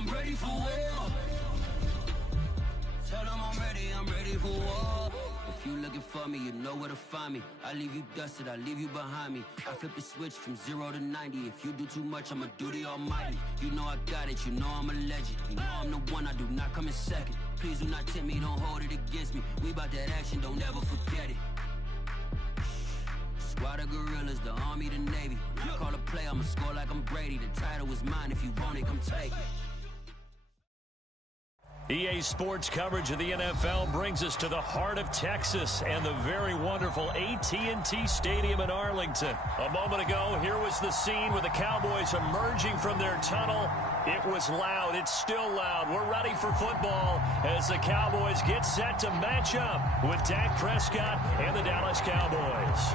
I'm ready for war. Tell them I'm ready for war. If you looking for me, you know where to find me. I leave you dusted, I leave you behind me. I flip the switch from 0 to 90. If you do too much, I'ma do the almighty. You know I got it, you know I'm a legend. You know I'm the one, I do not come in second. Please do not tempt me, don't hold it against me. We bout that action, don't ever forget it. Squad of gorillas, the army, the navy. When I call a play, I'ma score like I'm Brady. The title is mine, if you want it, come take it. EA Sports coverage of the NFL brings us to the heart of Texas and the very wonderful AT&T Stadium in Arlington. A moment ago, here was the scene with the Cowboys emerging from their tunnel. It was loud. It's still loud. We're ready for football as the Cowboys get set to match up with Dak Prescott and the Dallas Cowboys.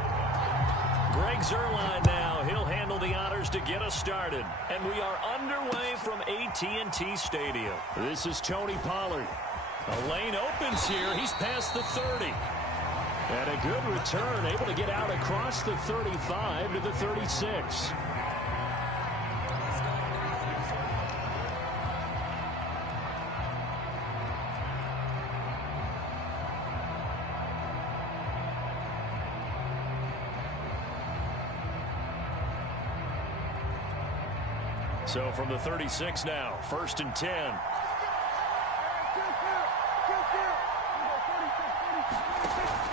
Greg Zuerlein now. He'll handle the honors to get us started. And we are underway from AT&T Stadium. This is Tony Pollard. A lane opens here. He's past the 30. And a good return, able to get out across the 35 to the 36. So from the 36 now, 1st and 10.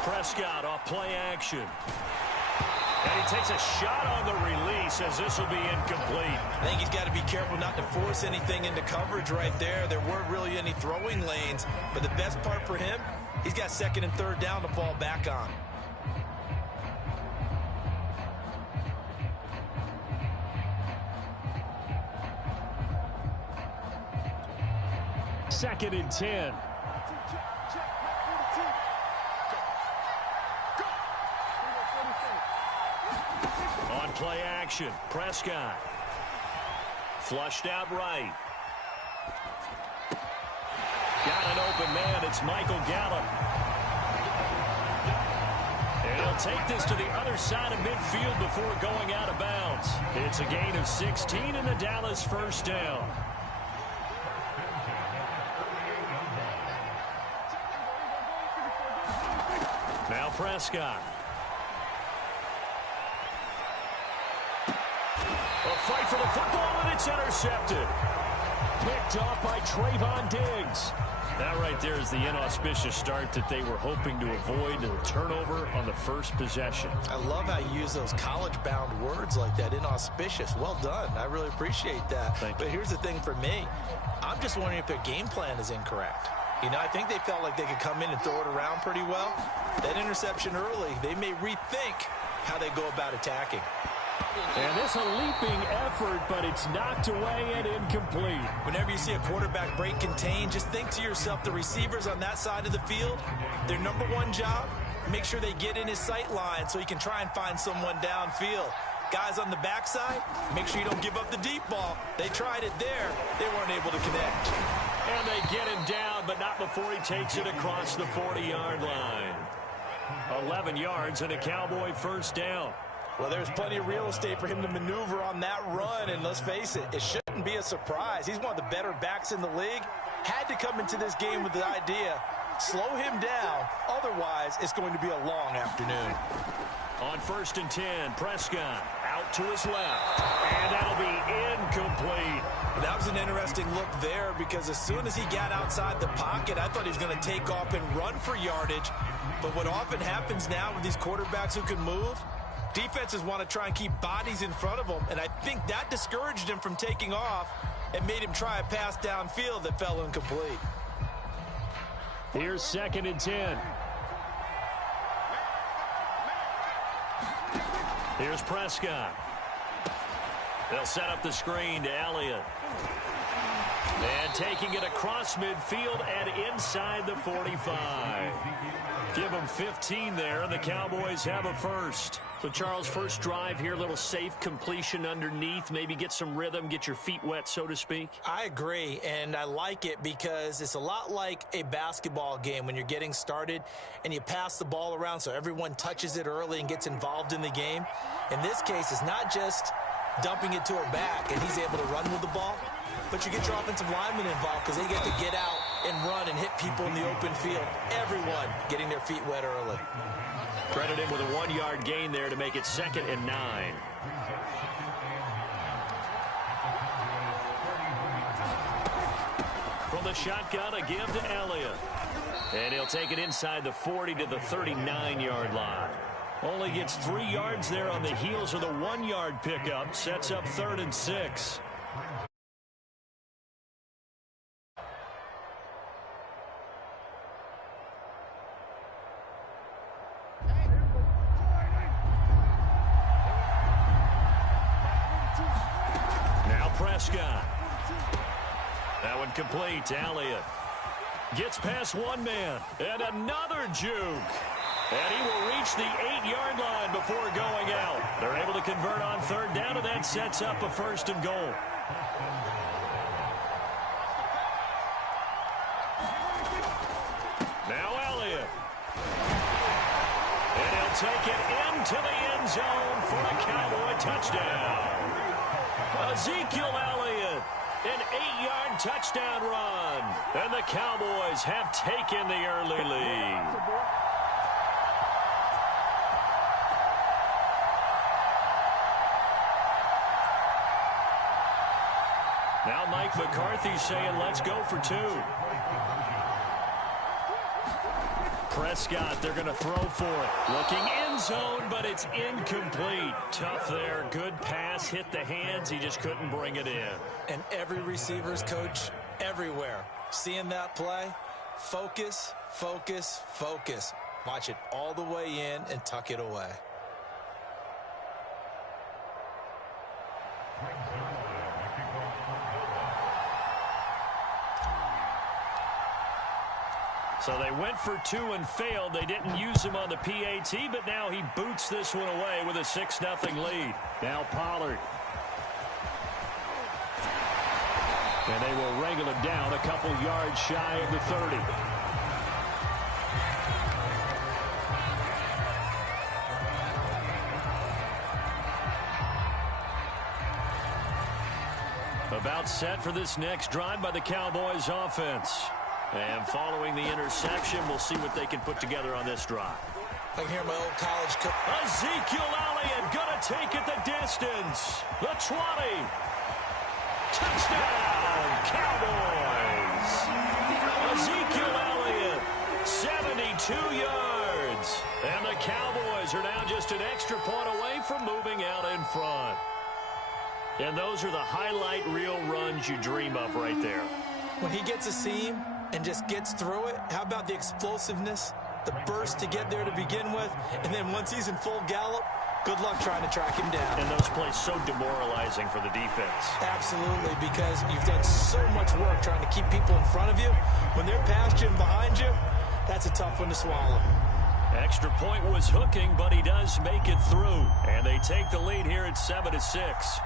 Prescott off play action. And he takes a shot on the release as this will be incomplete. I think he's got to be careful not to force anything into coverage right there. There weren't really any throwing lanes, but the best part for him, he's got 2nd and 3rd down to fall back on. Second and 10. On play action, Prescott. Flushed out right. Got an open man. It's Michael Gallup. And he'll take this to the other side of midfield before going out of bounds. It's a gain of 16 and the Dallas first down. Now Prescott. A fight for the football, and it's intercepted. Picked off by Trayvon Diggs. That right there is the inauspicious start that they were hoping to avoid, a turnover on the first possession. I love how you use those college-bound words like that, inauspicious. Well done. I really appreciate that. Thank you. But here's the thing for me. I'm just wondering if their game plan is incorrect. You know, I think they felt like they could come in and throw it around pretty well. That interception early, they may rethink how they go about attacking. And this a leaping effort, but it's knocked away and incomplete. Whenever you see a quarterback break contain, just think to yourself, the receivers on that side of the field, their number one job, make sure they get in his sight line so he can try and find someone downfield. Guys on the backside, make sure you don't give up the deep ball. They tried it there. They weren't able to connect. And they get him down, but not before he takes it across the 40-yard line. 11 yards and a Cowboy first down. Well, there's plenty of real estate for him to maneuver on that run, and let's face it, it shouldn't be a surprise. He's one of the better backs in the league. Had to come into this game with the idea, slow him down, otherwise it's going to be a long afternoon. On 1st and 10, Prescott out to his left, and that'll be incomplete. That was an interesting look there because as soon as he got outside the pocket, I thought he was going to take off and run for yardage. But what often happens now with these quarterbacks who can move, defenses want to try and keep bodies in front of them, and I think that discouraged him from taking off and made him try a pass downfield that fell incomplete. Here's 2nd and 10. Here's Prescott. They'll set up the screen to Elliott. And taking it across midfield and inside the 45. Give them 15 there, and the Cowboys have a first. So, Charles, first drive here, little safe completion underneath, maybe get some rhythm, get your feet wet, so to speak. I agree, and I like it because it's a lot like a basketball game when you're getting started and you pass the ball around so everyone touches it early and gets involved in the game. In this case, it's not just dumping it to her back and he's able to run with the ball. but you get your offensive linemen involved because they get to get out and run and hit people in the open field. Everyone getting their feet wet early. Credit him with a 1-yard gain there to make it 2nd and 9. From the shotgun, a give to Elliott. And he'll take it inside the 40 to the 39-yard line. Only gets 3 yards there on the heels of the 1-yard pickup. Sets up 3rd and 6. Now Prescott. That one complete to Elliott. Gets past one man. And another juke. And he will reach the 8-yard line before going out. They're able to convert on 3rd down, and that sets up a 1st and goal. Now Elliott. And he'll take it into the end zone for a Cowboy touchdown. Ezekiel Elliott, an 8-yard touchdown run. And the Cowboys have taken the early lead. Now Mike McCarthy saying, let's go for 2. Prescott, they're going to throw for it. Looking end zone, but it's incomplete. Tough there. Good pass. Hit the hands. He just couldn't bring it in. And every receiver's coach everywhere. Seeing that play, focus, focus, focus. Watch it all the way in and tuck it away. So they went for 2 and failed. They didn't use him on the PAT, but now he boots this one away with a 6-0 lead. Now Pollard. And they will wrangle him down a couple yards shy of the 30. About set for this next drive by the Cowboys offense. And following the interception, we'll see what they can put together on this drive. I can hear my old college coach. Ezekiel Elliott going to take it the distance. The 20. Touchdown, Cowboys. Ezekiel Elliott, 72 yards. And the Cowboys are now just an extra point away from moving out in front. And those are the highlight reel runs you dream of right there. When he gets a seam and just gets through it, how about the explosiveness, the burst to get there to begin with, and then once he's in full gallop, good luck trying to track him down. And those plays so demoralizing for the defense. Absolutely, because you've done so much work trying to keep people in front of you. When they're past you and behind you, that's a tough one to swallow. Extra point was hooking, but he does make it through. And they take the lead here at 7-6.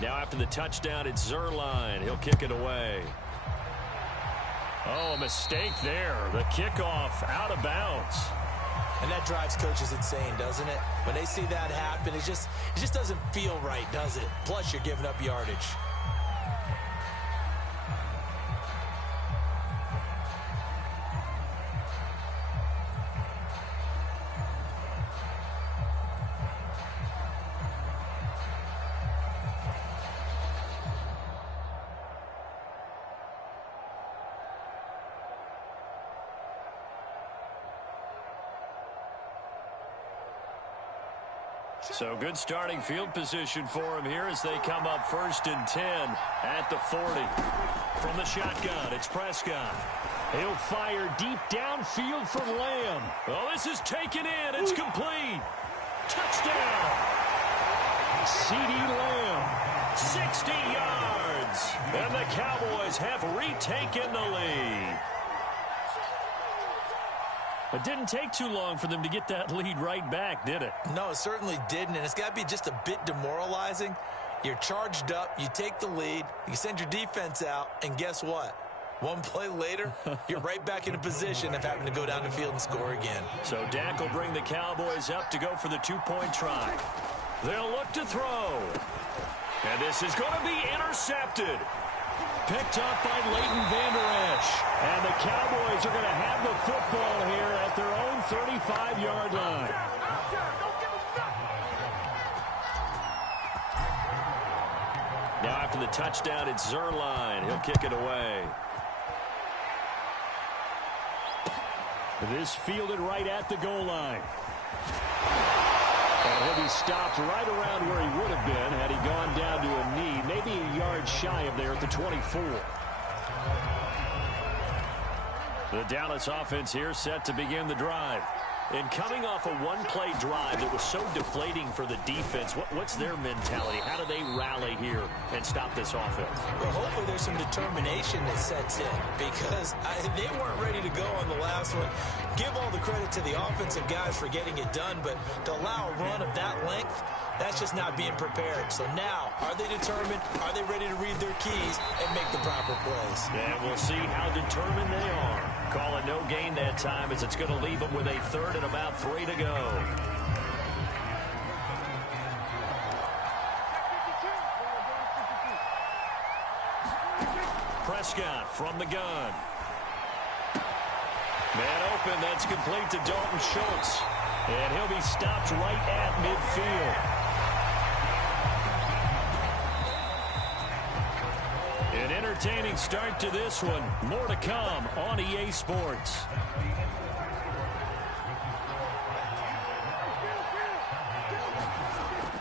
Now after the touchdown, it's Zerline. He'll kick it away. Oh, a mistake there. The kickoff out of bounds. And that drives coaches insane, doesn't it? When they see that happen, it just doesn't feel right, does it? Plus, you're giving up yardage. So good starting field position for him here as they come up 1st and 10 at the 40. From the shotgun, it's Prescott. He'll fire deep downfield from Lamb. Oh, this is taken in. It's complete. Touchdown. CeeDee Lamb, 60 yards. And the Cowboys have retaken the lead. It didn't take too long for them to get that lead right back, did it? No, it certainly didn't, and it's got to be just a bit demoralizing. You're charged up, you take the lead, you send your defense out, and guess what? One play later, you're right back in a position of having to go down the field and score again. So Dak will bring the Cowboys up to go for the two-point try. They'll look to throw. And this is going to be intercepted. Picked up by Leighton Vander Esch. And the Cowboys are going to have the football here at their own 35-yard line. Now after the touchdown, it's Zuerlein. He'll kick it away. This fielded right at the goal line. And he'll be stopped right around where he would have been had he gone down to a knee, maybe a yard shy of there at the 24. The Dallas offense here set to begin the drive. And coming off a one-play drive that was so deflating for the defense, what's their mentality? How do they rally here and stop this offense? Well, hopefully there's some determination that sets in because they weren't ready to go on the last one. Give all the credit to the offensive guys for getting it done, but to allow a run of that length, that's just not being prepared. So now, are they determined? Are they ready to read their keys and make the proper plays? And we'll see how determined they are. Call it no gain that time as it's going to leave them with a 3rd and about 3 to go. Prescott from the gun. Man open, that's complete to Dalton Schultz. And he'll be stopped right at midfield. An entertaining start to this one. More to come on EA Sports.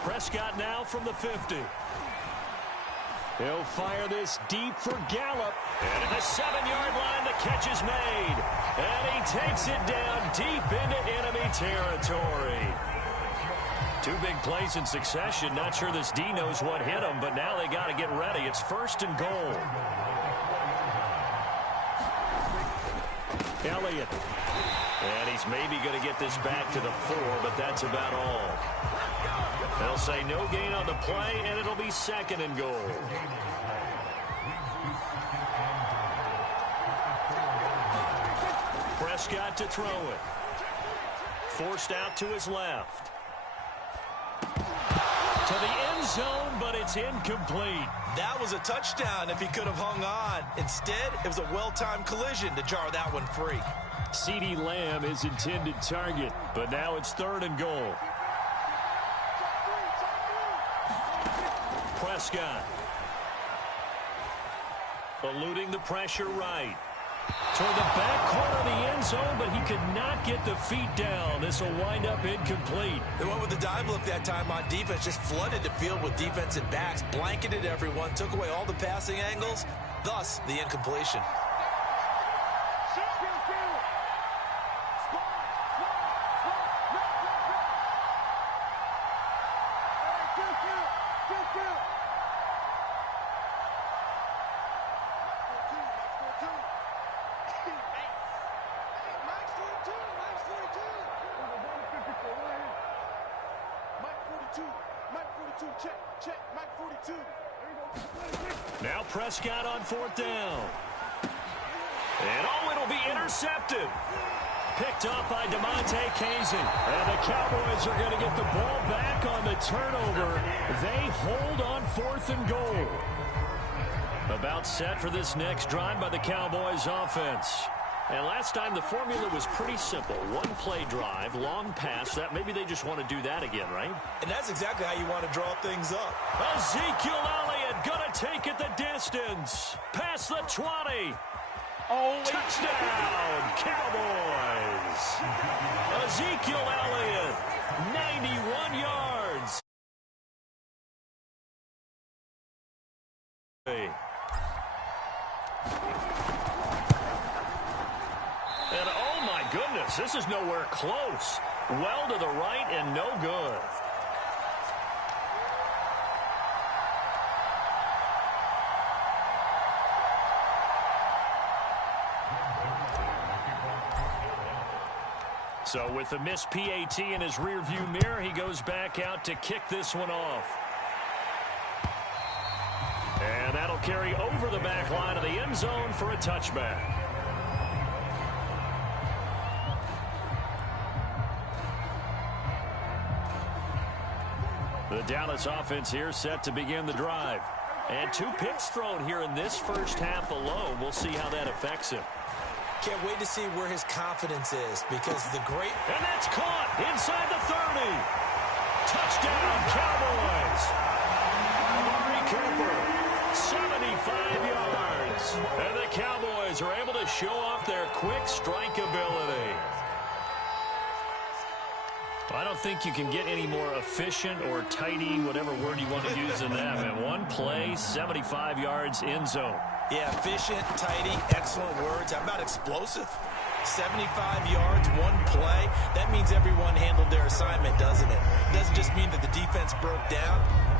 Prescott now from the 50. He'll fire this deep for Gallup. And at the 7-yard line, the catch is made. And he takes it down deep into enemy territory. 2 big plays in succession. Not sure this D knows what hit him, but now they got to get ready. It's 1st and goal. Elliott. And he's maybe going to get this back to the 4, but that's about all. They'll say no gain on the play, and it'll be 2nd and goal. Prescott to throw it. Forced out to his left. To the end zone, but it's incomplete. That was a touchdown if he could have hung on. Instead, it was a well-timed collision to jar that one free. CeeDee Lamb is intended target, but now it's 3rd and goal. Prescott. Eluding the pressure right. Toward the back corner of the end zone, but he could not get the feet down. This will wind up incomplete. They went with the dive look that time on defense, just flooded the field with defensive backs, blanketed everyone, took away all the passing angles, thus the incompletion. Now Prescott on 4th down. And it'll be intercepted. Picked up by DeMonte Kazin. And the Cowboys are going to get the ball back on the turnover. They hold on 4th and goal. About set for this next drive by the Cowboys offense. And last time the formula was pretty simple. 1-play drive, long pass. That maybe they just want to do that again, right? And that's exactly how you want to draw things up. Ezekiel Elliott going to take it the distance. Past the 20. Touchdown, Cowboys. Ezekiel Elliott, 91 yards. this. This is nowhere close. Well to the right and no good. So with the missed PAT in his rearview mirror, he goes back out to kick this one off. And that'll carry over the back line of the end zone for a touchback. The Dallas offense here set to begin the drive. And 2 picks thrown here in this first half alone. We'll see how that affects him. Can't wait to see where his confidence is because the great... And that's caught inside the 30. Touchdown, Cowboys. Amari Cooper, 75 yards. And the Cowboys are able to show off their quick strike ability. I don't think you can get any more efficient or tidy, whatever word you want to use than that, man. 1 play, 75 yards, end zone. Yeah, efficient, tidy, excellent words. How about explosive? 75 yards, 1 play. That means everyone handled their assignment, doesn't it? It doesn't just mean that the defense broke down.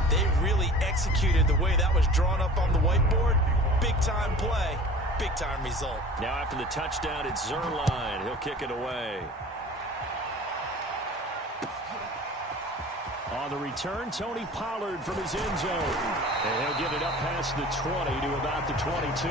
They really executed the way that was drawn up on the whiteboard. Big-time play, big-time result. Now after the touchdown, it's Zerline. He'll kick it away. On the return, Tony Pollard from his end zone. And he'll get it up past the 20 to about the 22.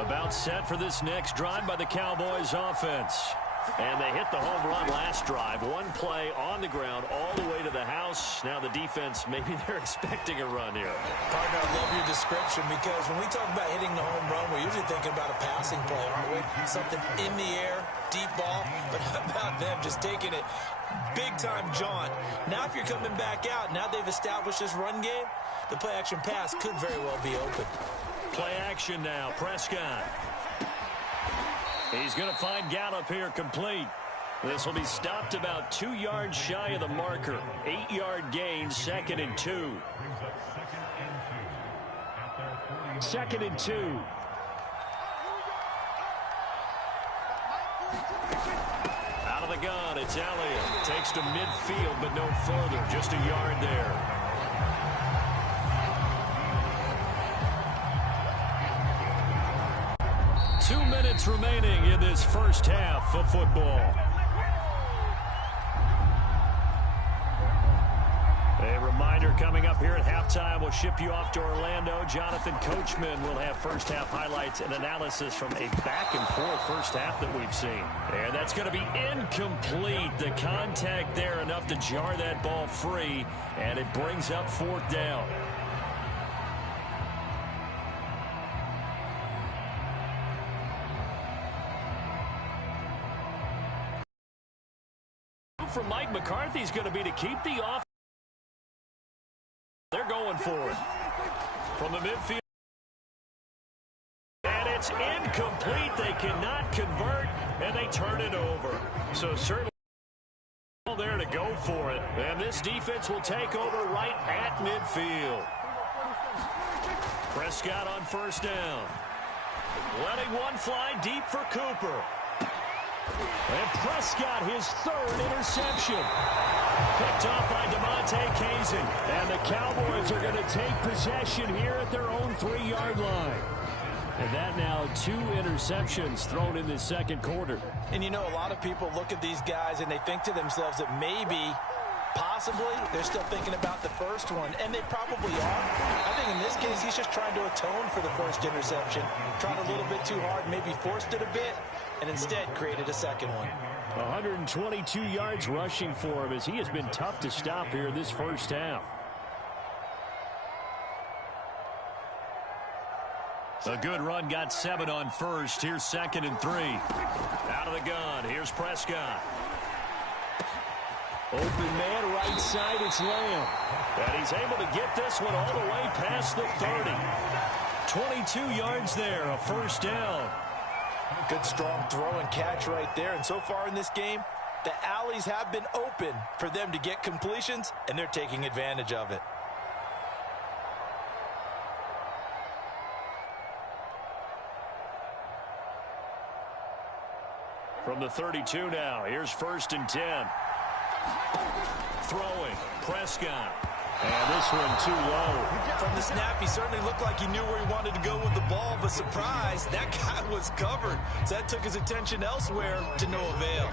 About set for this next drive by the Cowboys offense. And they hit the home run last drive. 1 play on the ground all the way to the house. Now the defense, maybe they're expecting a run here. Partner, I love your description because when we talk about hitting the home run, we're usually thinking about a passing play, aren't we? Something in the air, deep ball. But how about them just taking it big-time jaunt? Now if you're coming back out, now they've established this run game, the play-action pass could very well be open. Play action now, Prescott. He's going to find Gallup here complete. This will be stopped about 2 yards shy of the marker. 8-yard gain, 2nd and 2. 2nd and 2. Out of the gun, it's Elliott. Takes to midfield, but no further. Just a yard there. Minutes remaining in this first half of football. A reminder coming up here at halftime. We'll ship you off to Orlando. Jonathan Coachman will have first half highlights and analysis from a back and forth first half that we've seen. And that's going to be incomplete. The contact there enough to jar that ball free. And it brings up 4th down. From Mike McCarthy is going to be to keep the offense. They're going for it. From the midfield. And it's incomplete. They cannot convert, and they turn it over. So certainly there to go for it. And this defense will take over right at midfield. Prescott on first down. Letting one fly deep for Cooper. And Prescott, his 3rd interception. Picked off by DeMonte Kazin. And the Cowboys are going to take possession here at their own 3-yard line. And that now 2 interceptions thrown in the second quarter. And you know, a lot of people look at these guys and they think to themselves that maybe, possibly, they're still thinking about the first one. And they probably are. I think in this case, he's just trying to atone for the first interception. Tried a little bit too hard, maybe forced it a bit, and instead created a second one. 122 yards rushing for him as he has been tough to stop here this first half. A good run, got 7 on first. Here's 2nd and 3. Out of the gun, here's Prescott. Open man, right side, it's Lamb. And he's able to get this one all the way past the 30. 22 yards there, a first down. Good strong throw and catch right there. And so far in this game, The alleys have been open for them to get completions, and they're taking advantage of it. From the 32 now, here's 1st and 10. Throwing, Prescott. And this one too low. From the snap, he certainly looked like he knew where he wanted to go with the ball, but surprise, that guy was covered. So that took his attention elsewhere to no avail.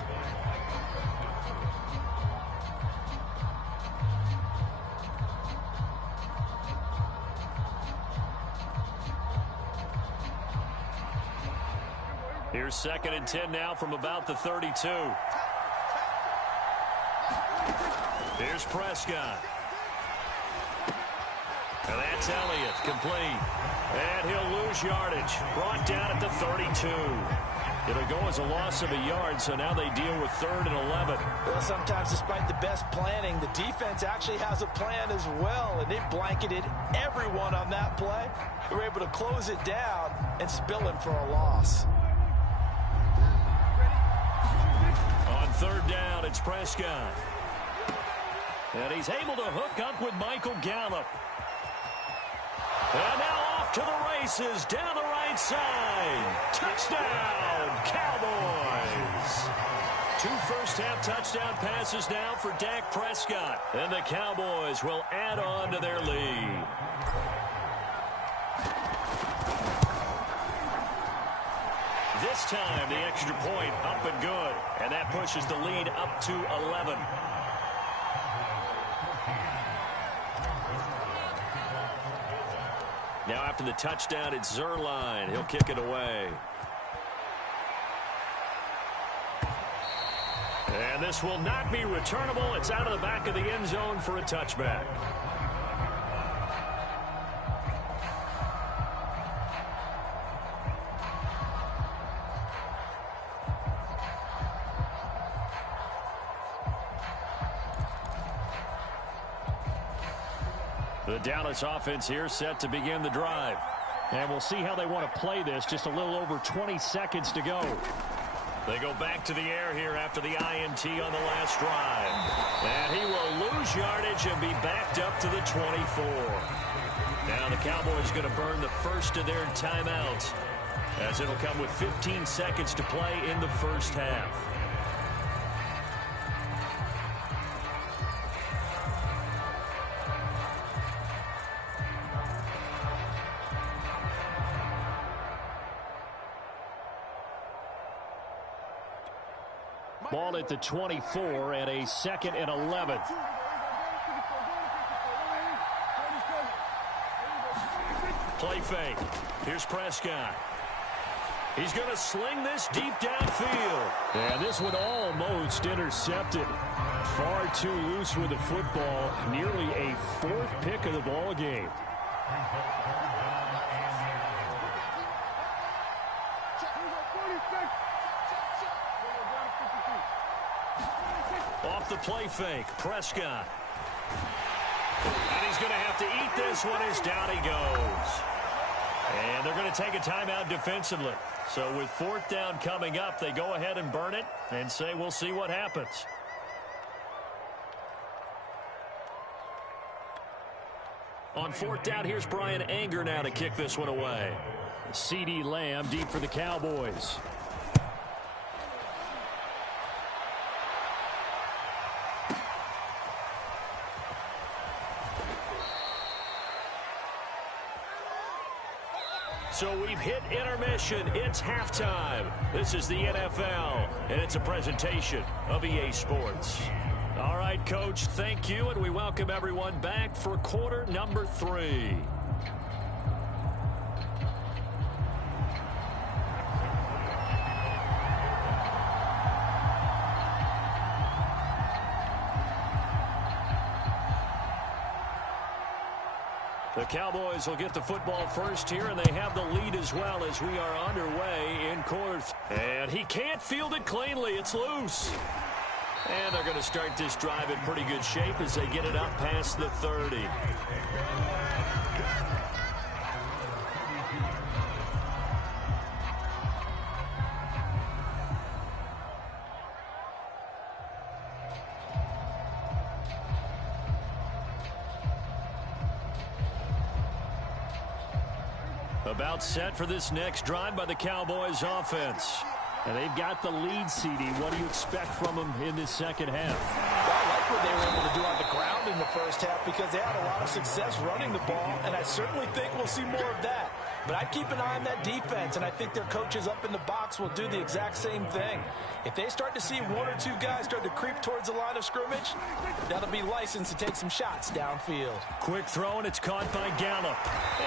Here's 2nd and 10 now from about the 32. Here's Prescott. And that's Elliott, complete. And he'll lose yardage. Brought down at the 32. It'll go as a loss of a yard, so now they deal with 3rd and 11. Well, sometimes despite the best planning, the defense actually has a plan as well, and they blanketed everyone on that play. They were able to close it down and spill it for a loss. On 3rd down, it's Prescott. And he's able to hook up with Michael Gallup. And now off to the races, down the right side. Touchdown, Cowboys. 2 first-half touchdown passes now for Dak Prescott. And the Cowboys will add on to their lead. This time, the extra point up and good. And that pushes the lead up to 11. Now after the touchdown, it's Zerline. He'll kick it away. And this will not be returnable. It's out of the back of the end zone for a touchback. The Dallas offense here set to begin the drive. And we'll see how they want to play this. Just a little over 20 seconds to go. They go back to the air here after the INT on the last drive. And he will lose yardage and be backed up to the 24. Now the Cowboys going to burn the first of their timeouts, as it'll come with 15 seconds to play in the first half. Ball at the 24 and a 2nd and 11. Play fake. Here's Prescott. He's going to sling this deep downfield. And this one almost intercepted. Far too loose with the football. Nearly a 4th pick of the ball game. Off the play fake, Prescott. And he's going to have to eat this one as down he goes. And they're going to take a timeout defensively. So with 4th down coming up, they go ahead and burn it and say we'll see what happens. On 4th down, here's Brian Anger now to kick this one away. CeeDee Lamb deep for the Cowboys. So we've hit intermission. It's halftime. This is the NFL, and it's a presentation of EA Sports. All right, Coach, thank you, and we welcome everyone back for quarter number 3. The Cowboys will get the football first here, and they have the lead as well as we are underway in quarter. And he can't field it cleanly. It's loose. And they're going to start this drive in pretty good shape as they get it up past the 30. About set for this next drive by the Cowboys offense. And they've got the lead, CD. What do you expect from them in this second half? Well, I like what they were able to do on the ground in the first half because they had a lot of success running the ball, and I certainly think we'll see more of that. But I'd keep an eye on that defense, and I think their coaches up in the box will do the exact same thing. If they start to see one or two guys start to creep towards the line of scrimmage, that'll be licensed to take some shots downfield. Quick throw, and it's caught by Gallup.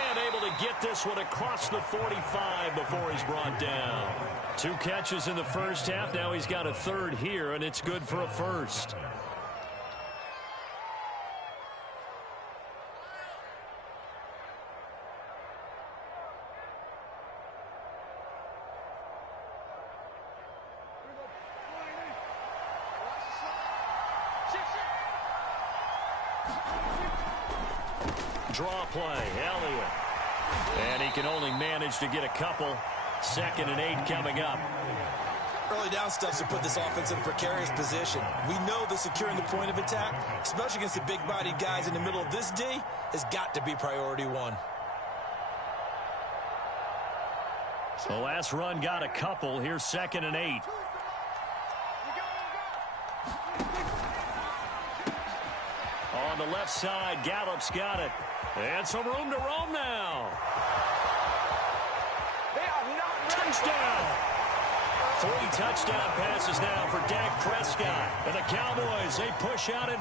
And able to get this one across the 45 before he's brought down. 2 catches in the first half. Now he's got a third here, and it's good for a first. Draw play, Elliott. And he can only manage to get a couple. 2nd and 8 coming up. Early down stuff to put this offense in a precarious position. We know that securing the point of attack, especially against the big-bodied guys in the middle of this D, has got to be priority one. The last run got a couple. Here's 2nd and 8. On the left side, Gallup's got it. And some room to roam now. Touchdown! 3 touchdown passes now for Dak Prescott. And the Cowboys, they push out in